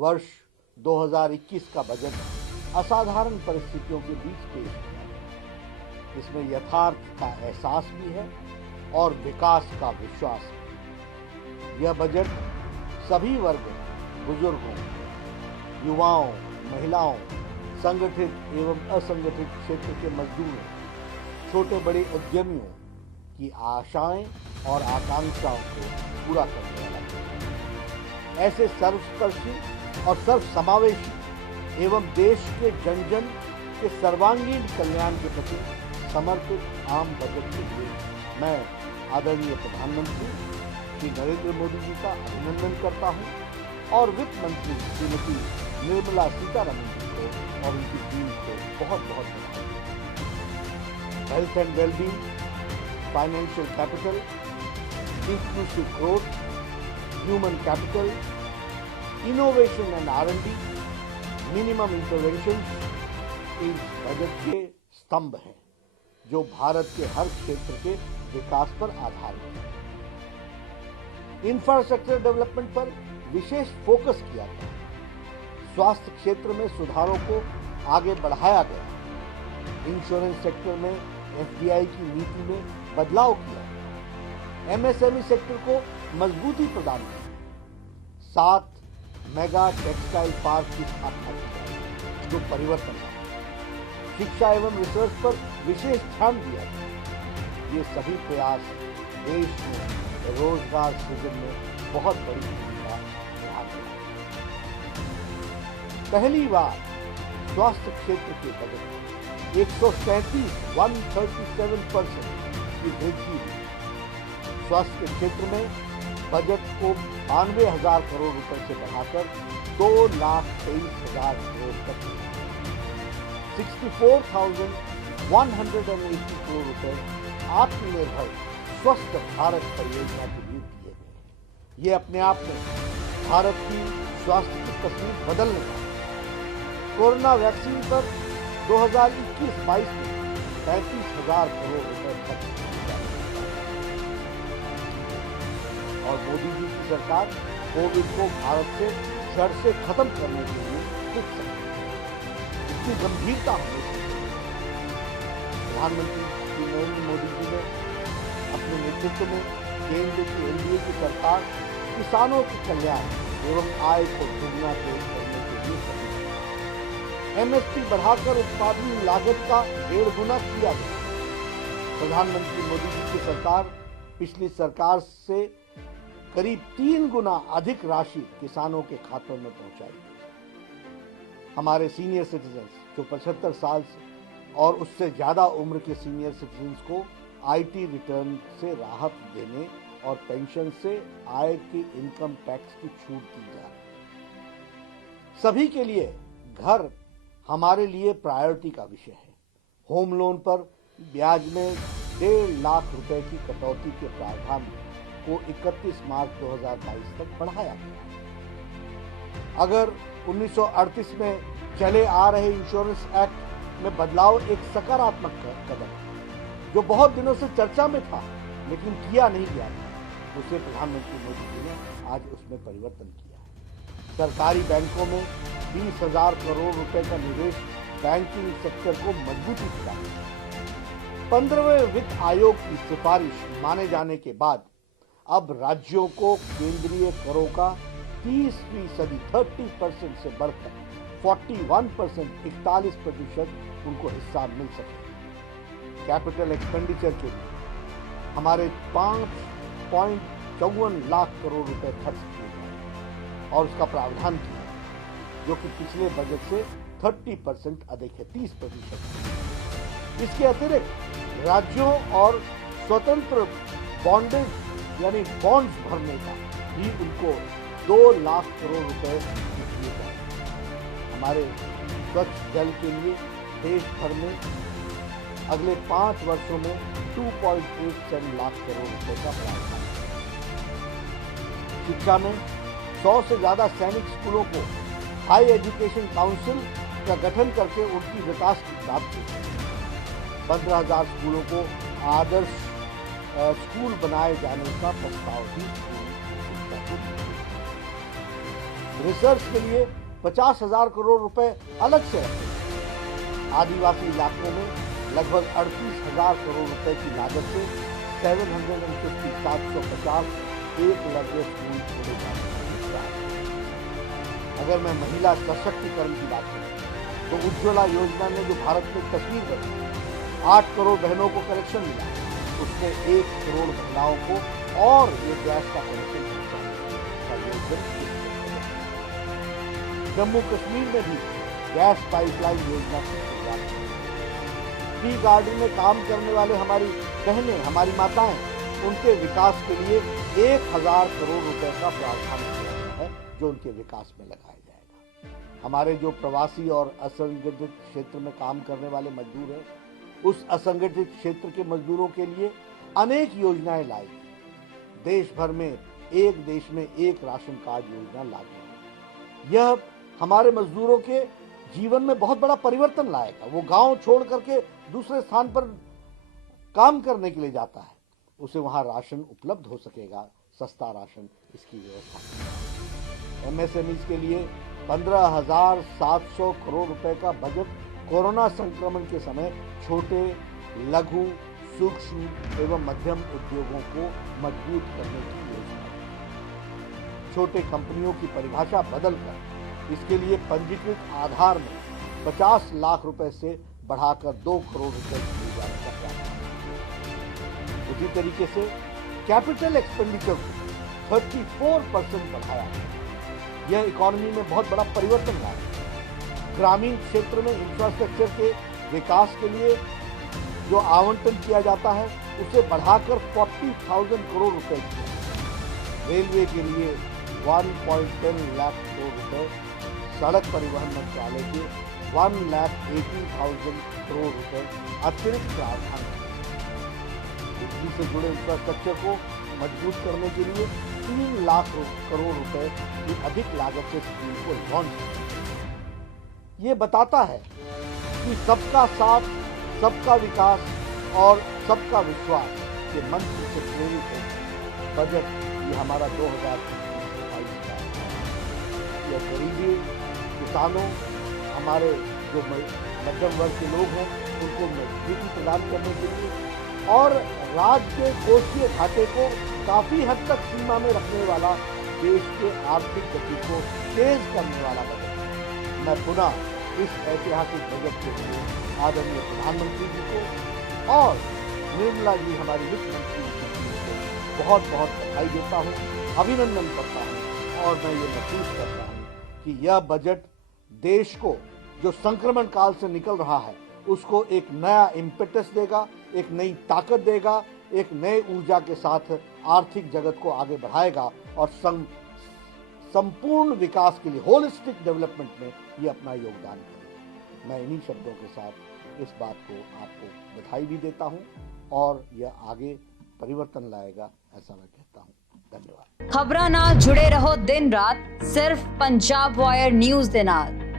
वर्ष 2021 का बजट असाधारण परिस्थितियों के बीच पेश किया गया। इसमें यथार्थ का एहसास भी है और विकास का विश्वास भी। यह बजट सभी वर्गों, बुजुर्गों, युवाओं, महिलाओं, संगठित एवं असंगठित क्षेत्र के मजदूरों, छोटे बड़े उद्यमियों की आशाएं और आकांक्षाओं को पूरा करने वाला है। ऐसे सर्वस्पर्शी और सर्वसमावेशी एवं देश के जन जन के सर्वांगीण कल्याण के प्रति समर्पित आम बजट के लिए मैं आदरणीय प्रधानमंत्री श्री नरेंद्र मोदी जी का अभिनंदन करता हूं और वित्त मंत्री श्रीमती निर्मला सीतारमण जी को और उनकी टीम को बहुत बहुत बधाई। Health and wellbeing, financial capital, inclusive growth, human capital, innovation and R&D, minimum intervention इस बजट के स्तंभ हैं जो भारत के हर क्षेत्र के विकास पर आधारित है। इंफ्रास्ट्रक्चर डेवलपमेंट पर विशेष फोकस किया गया। स्वास्थ्य क्षेत्र में सुधारों को आगे बढ़ाया गया। इंश्योरेंस सेक्टर में FDI की नीति में बदलाव किया। MSME सेक्टर को मजबूती प्रदान की। 7 मेगा टेक्सटाइल पार्क की स्थापना की जो परिवर्तन है। शिक्षा एवं रिसर्च पर विशेष ध्यान दिया गया। ये सभी प्रयास देश में रोजगार सृजन में बहुत बड़ी भूमिका निभा रहे हैं। पहली बार स्वास्थ्य क्षेत्र के बजट 137% की वृद्धि हुई। स्वास्थ्य के क्षेत्र में बजट को 92,000 करोड़ रुपए से बढ़ाकर 2,23,000 करोड़ तक 64,180 करोड़ रुपए आत्मनिर्भर स्वस्थ भारत परियोजना के लिए दिए गए। ये अपने आप में भारत की स्वास्थ्य की तस्वीर बदलने का। कोरोना वैक्सीन पर 2021-22 में 35,000 करोड़ रुपए खर्च किए जा रहे और मोदी जी की सरकार कोविड को भारत से जड़ से खत्म करने के लिए कुछ इसकी गंभीरता होनी चाहिए। प्रधानमंत्री श्री नरेंद्र मोदी जी ने अपने नेतृत्व में केंद्र की NDA की सरकार किसानों के कल्याण एवं आय को दुगना करने के लिए MSP बढ़ाकर उत्पादन लागत का 1.5 गुना किया गया। प्रधानमंत्री मोदी जी की सरकार पिछली सरकार से करीब 3 गुना अधिक राशि किसानों के खातों में पहुंचाई। हमारे सीनियर सिटीजन्स जो 75 साल से और उससे ज्यादा उम्र के सीनियर सिटीजन्स को IT रिटर्न से राहत देने और पेंशन से आय के इनकम टैक्स की छूट दी जा रही। सभी के लिए घर हमारे लिए प्रायोरिटी का विषय है। होम लोन पर ब्याज में 1.5 लाख रुपए की कटौती के प्रावधान को 31 मार्च 2022 तक बढ़ाया गया। अगर 1938 में चले आ रहे इंश्योरेंस एक्ट में बदलाव एक सकारात्मक कदम जो बहुत दिनों से चर्चा में था लेकिन किया नहीं गया था, उसे प्रधानमंत्री मोदी जी ने आज उसमें परिवर्तन किया। सरकारी बैंकों में 20,000 करोड़ रुपए का निवेश बैंकिंग सेक्टर को मजबूती दिलाएगा। 15वें वित्त आयोग की सिफारिश माने जाने के बाद अब राज्यों को केंद्रीय करों का 30% से बढ़कर 41% उनको हिस्सा मिल सके। कैपिटल एक्सपेंडिचर के लिए हमारे 5.54 लाख करोड़ रुपए खर्च किए गए और उसका प्रावधान किया जो कि पिछले बजट से 30% अधिक है, 30%। इसके अतिरिक्त राज्यों और स्वतंत्र बॉन्डेज यानी बॉन्ड्स भरने का भी उनको 2 लाख करोड़ रुपए दिए गए। हमारे स्वच्छ जल के लिए देश भर में अगले 5 वर्षों में 2.87 लाख करोड़ रुपए का प्रावधान। शिक्षा में 100 से ज्यादा सैनिक स्कूलों को हाई एजुकेशन काउंसिल का गठन करके उनकी विकास की प्राप्ति। 15,000 स्कूलों को आदर्श स्कूल बनाए जाने का प्रस्ताव भी रिसर्च के लिए 50,000 करोड़ रुपए अलग से रखे। आदिवासी इलाकों में लगभग 38,000 करोड़ रुपए की लागत से 750 एकलव्य स्कूल खोले जाने का विचार। अगर मैं महिला सशक्तिकरण की बात करूं तो उज्ज्वला योजना ने जो भारत में तस्वीर बदली, 8 करोड़ बहनों को कनेक्शन मिला, उसने 1 करोड़ महिलाओं को और ये गैस का कनेक्शन पहुंचाने। जम्मू कश्मीर में भी गैस पाइपलाइन योजना की शुरुआत की। टी गार्डन में काम करने वाले हमारी बहनें, हमारी माताएं, उनके विकास के लिए 1,000 करोड़ रुपए का प्रावधान किया गया है, जो उनके विकास में लगाया जाएगा। हमारे जो प्रवासी और असंगठित क्षेत्र में काम करने वाले मजदूर हैं, उस असंगठित क्षेत्र के मजदूरों के लिए अनेक योजनाएं लाई। देश भर में एक देश में एक राशन कार्ड योजना लागू है। यह हमारे मजदूरों के जीवन में बहुत बड़ा परिवर्तन लाएगा। वो गांव छोड़ करके दूसरे स्थान पर काम करने के लिए जाता है, उसे वहां राशन उपलब्ध हो सकेगा, सस्ता राशन, इसकी व्यवस्था। एमएसएमईज के लिए 15,700 करोड़ रुपए का बजट कोरोना संक्रमण के समय छोटे, लघु, सूक्ष्म एवं मध्यम उद्योगों को मजबूत करने की योजना। छोटे कंपनियों की परिभाषा बदलकर इसके लिए पंजीकृत आधार में 50 लाख रुपए से बढ़ाकर 2 करोड़ रुपए दिए जाने का प्रावधान। उसी तरीके से कैपिटल एक्सपेंडिचर को 34% बढ़ाया। यह इकोनॉमी में बहुत बड़ा परिवर्तन लाया। ग्रामीण क्षेत्र में इंफ्रास्ट्रक्चर के विकास के लिए जो आवंटन किया जाता है उसे बढ़ाकर 40,000 करोड़ रुपए किया। रेलवे के लिए 1.10 लाख करोड़ रुपए, सड़क परिवहन मंत्रालय के 1,80,000 करोड़ रुपए अतिरिक्त प्रावधान। बिजली से जुड़े इंफ्रास्ट्रक्चर को मजबूत करने के लिए 3 लाख करोड़ रुपए की अधिक लागत से स्कीम को लॉन्च किया। ये बताता है कि सबका साथ, सबका विकास और सबका विश्वास के मंत्र से प्रेरित है बजट। ये हमारा 2022 का यह गरीबी, किसानों, हमारे जो मध्यम वर्ग के लोग हैं उनको मजबूती प्रदान करने के लिए और राज्य के कोषीय घाटे को काफी हद तक सीमा में रखने वाला, देश के आर्थिक गति को तेज करने वाला बजट। मैं पुनः इस ऐतिहासिक बजट के लिए आदरणीय प्रधानमंत्री जी को और निर्मला जी, हमारी वित्त मंत्री जी को बहुत बहुत बधाई देता हूँ, अभिनंदन करता हूँ। और मैं ये महसूस करता हूँ कि यह बजट देश को जो संक्रमण काल से निकल रहा है उसको एक नया इम्पेटस देगा, एक नई ताकत देगा, एक नए ऊर्जा के साथ आर्थिक जगत को आगे बढ़ाएगा और संपूर्ण विकास के लिए, होलिस्टिक डेवलपमेंट में ये अपना योगदान करेगा। मैं इन्हीं शब्दों के साथ इस बात को आपको बधाई भी देता हूं और यह आगे परिवर्तन लाएगा, ऐसा मैं कहता हूं। धन्यवाद। खबरां नाल जुड़े रहो दिन रात, सिर्फ पंजाब वायर न्यूज़ दे नाल।